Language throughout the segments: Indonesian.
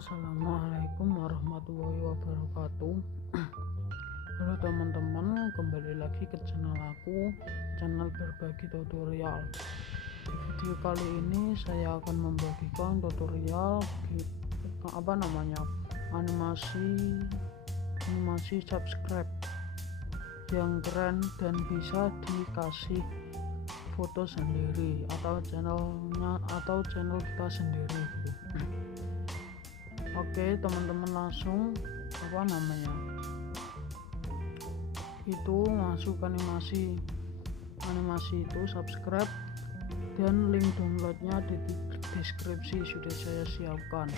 Assalamualaikum warahmatullahi wabarakatuh. Halo teman-teman, kembali lagi ke channel aku, channel berbagi tutorial. Di video kali ini saya akan membagikan tutorial animasi subscribe yang keren dan bisa dikasih foto sendiri atau channel kita sendiri. Oke teman-teman, langsung itu masuk animasi itu subscribe, dan link downloadnya di deskripsi sudah saya siapkan.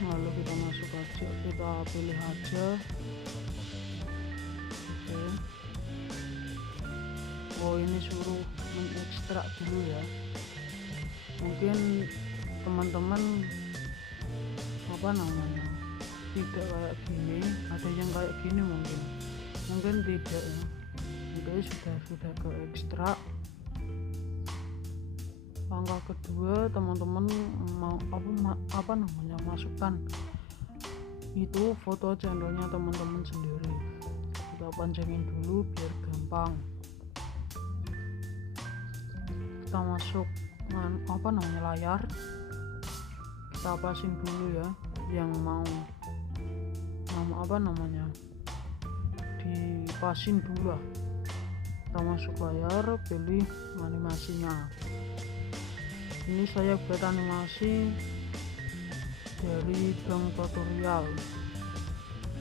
Lalu kita masuk aja, kita pilih aja. Oke. Oh, ini suruh mengekstrak dulu ya. Mungkin teman-teman tidak kayak gini, ada yang kayak gini mungkin tidak ya. Mungkin sudah ke ekstrak. Langkah kedua, teman-teman mau masukkan itu foto channelnya teman-teman sendiri. Kita panjangin dulu biar gampang. Kita masuk layar, kita pasin dulu ya yang mau dipasin dulu. Kita masuk layar, pilih animasinya. Ini saya buat animasi dari Bank Tutorial.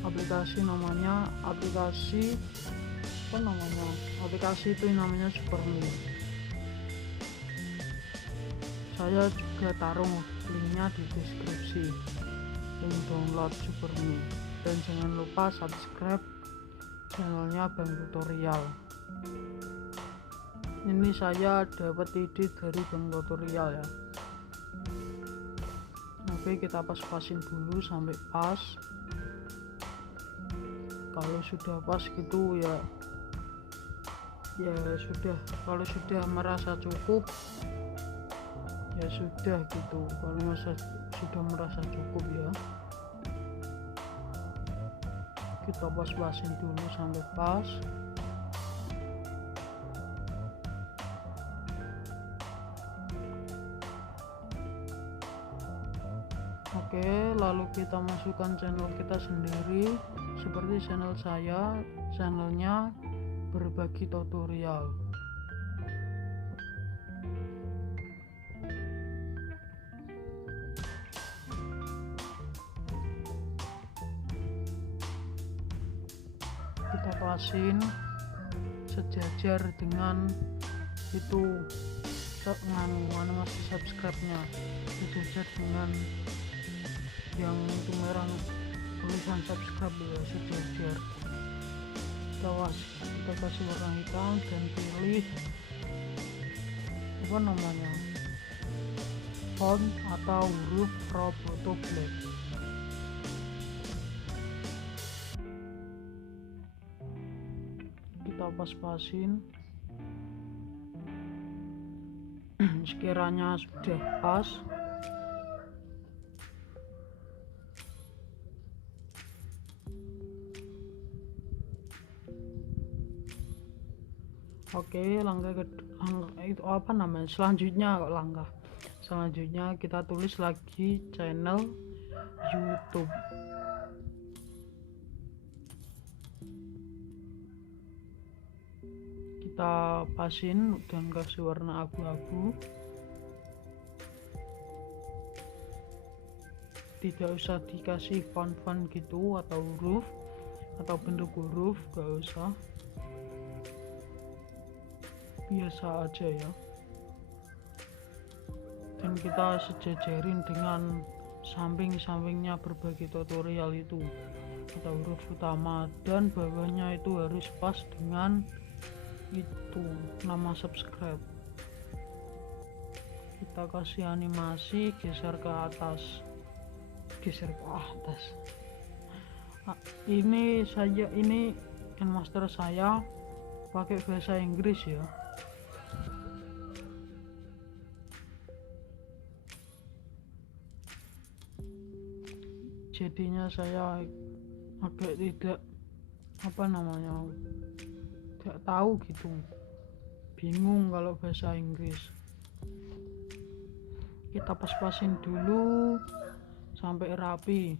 Aplikasi itu namanya Superme. Saya juga taruh linknya di deskripsi, link download Superme. Dan jangan lupa subscribe channelnya Bank Tutorial. Ini saya dapat ide dari Bank Tutorial ya. Oke, kita pas-pasin dulu sampai pas. Kalau sudah pas gitu ya sudah. Kalau sudah merasa cukup ya sudah gitu. Kalau sudah merasa cukup ya, kita pas-pasin dulu sampai pas. Oke, lalu kita masukkan channel kita sendiri. Seperti channel saya, channelnya berbagi tutorial. Kita pasin sejajar dengan itu animasi subscribe-nya, sejajar dengan yang itu merah tulisan subscribe ya, sejajar. Kita kasih warna hitam dan pilih font atau huruf Roboto Black. Kita pas-pasin. Sekiranya sudah pas, oke, selanjutnya kita tulis lagi channel YouTube. Kita pasin dan kasih warna abu-abu. Tidak usah dikasih font gitu atau huruf atau bentuk huruf, gak usah, biasa aja ya. Dan kita sejajarin dengan samping-sampingnya berbagi tutorial itu atau huruf utama, dan bawahnya itu harus pas dengan itu nama subscribe. Kita kasih animasi geser ke atas. Ini Master saya pakai bahasa Inggris ya. jadinya saya agak tidak tidak tahu gitu, bingung kalau bahasa Inggris. Kita pas-pasin dulu sampai rapi.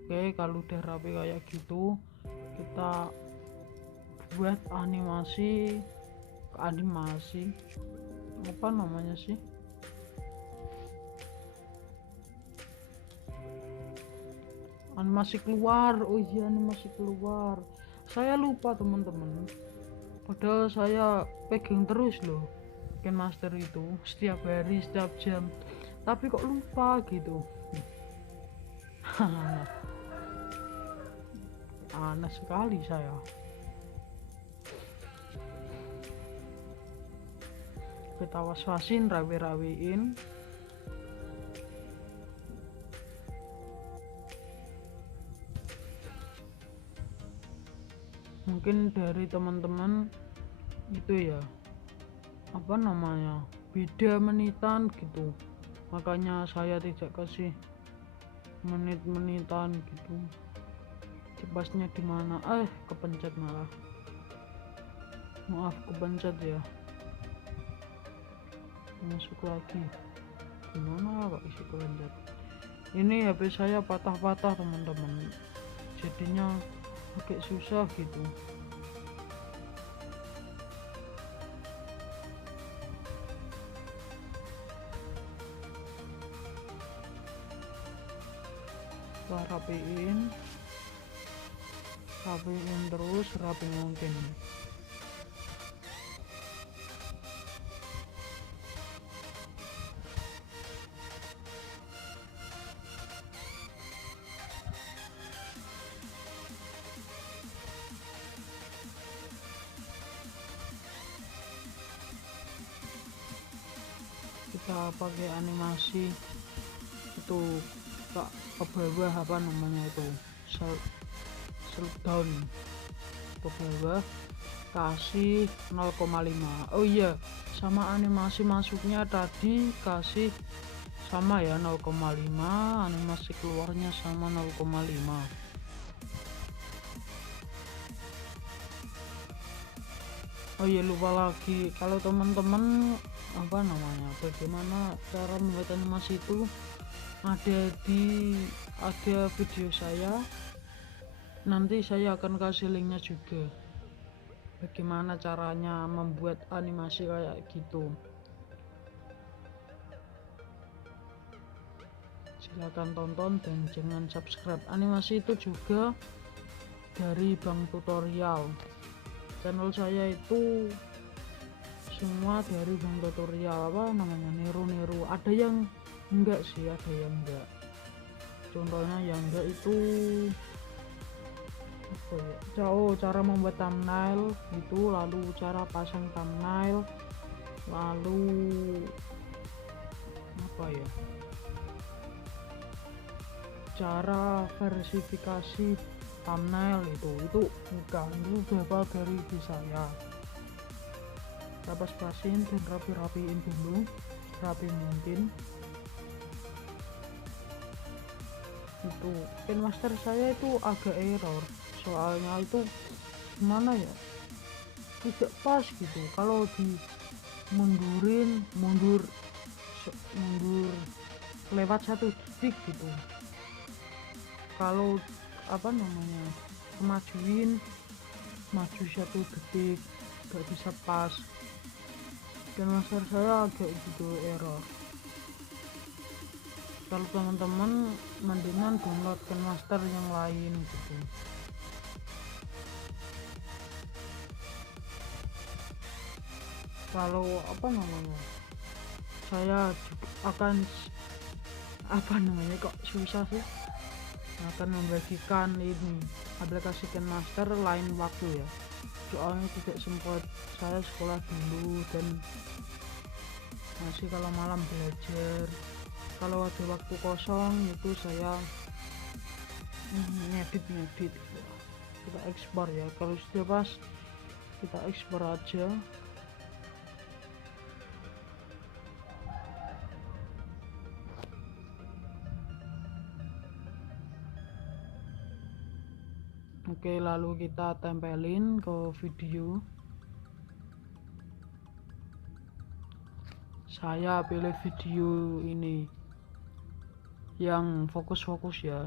Oke, kalau udah rapi kayak gitu, kita buat animasi apa namanya sih, animasi keluar. Oh iya, animasi keluar, saya lupa teman-teman, padahal saya pegang terus loh KineMaster itu setiap hari, setiap jam, tapi kok lupa gitu. Aneh sekali saya. Kita was-wasin, rawi-rawiin. Mungkin dari teman-teman itu ya beda menitan gitu, makanya saya tidak kasih menit-menitan gitu. Cepasnya di mana? Kepencet malah. Maaf, kepencet ya. Masuk lagi. Gimana kok isi kepencet? Ini HP saya patah-patah teman-teman, jadinya agak susah gitu. Setelah rapiin terus, rapi mungkin. Kita pakai animasi itu ke bawah, itu slow down ke bawah, kasih 0,5. oh iya, sama animasi masuknya tadi kasih sama ya, 0,5, animasi keluarnya sama 0,5. oh iya, lupa lagi, kalau teman-teman bagaimana cara membuat animasi itu, ada video saya, nanti saya akan kasih linknya juga, bagaimana caranya membuat animasi kayak gitu. Silahkan tonton dan jangan subscribe. Animasi itu juga dari Bang Tutorial, channel saya itu semua dari Bang Tutorial. Niru-niru, ada yang enggak sih, ada yang enggak. Contohnya yang enggak itu cara membuat thumbnail itu, lalu cara pasang thumbnail, lalu cara verifikasi thumbnail itu bukan, itu beberapa dari di saya. Kita pas-pasin dan rapi-rapiin dulu, rapi mungkin. Itu KineMaster saya itu agak error, soalnya itu gimana ya, tidak pas gitu kalau di mundur lewat 1 detik gitu. Kalau maju 1 detik gak bisa pas. KineMaster saya agak gitu error. Kalau teman-teman mendingan download KineMaster yang lain gitu. Kalau saya akan kok susah sih, akan membagikan ini aplikasi KineMaster lain waktu ya, soalnya tidak sempat, saya sekolah dulu dan masih kalau malam belajar. Kalau ada waktu kosong itu saya ngedit. Kita ekspor ya, kalau sudah pas kita ekspor aja. Oke, lalu kita tempelin ke video. Saya pilih video ini yang fokus-fokus ya.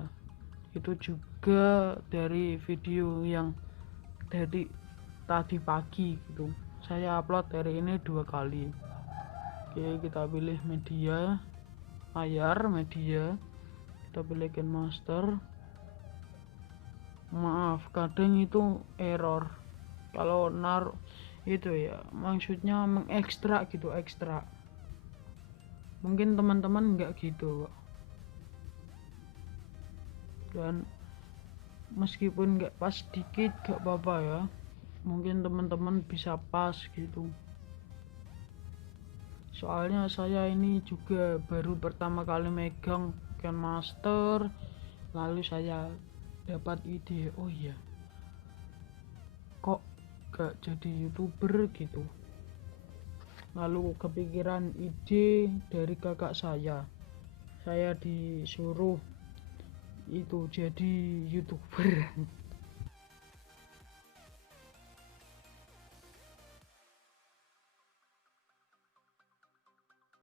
Itu juga dari video yang dari tadi pagi gitu. Saya upload hari ini 2 kali. Oke, kita pilih media, layar media, kita pilih KineMaster. Maaf, kadang itu error kalau naruh itu ya, maksudnya mengekstrak gitu, ekstrak. Mungkin teman-teman nggak gitu, dan meskipun nggak pas dikit gak apa-apa ya, mungkin teman-teman bisa pas gitu. Soalnya saya ini juga baru pertama kali megang KineMaster, lalu saya dapat ide, oh iya kok gak jadi YouTuber gitu. Lalu kepikiran ide dari kakak saya disuruh itu jadi YouTuber.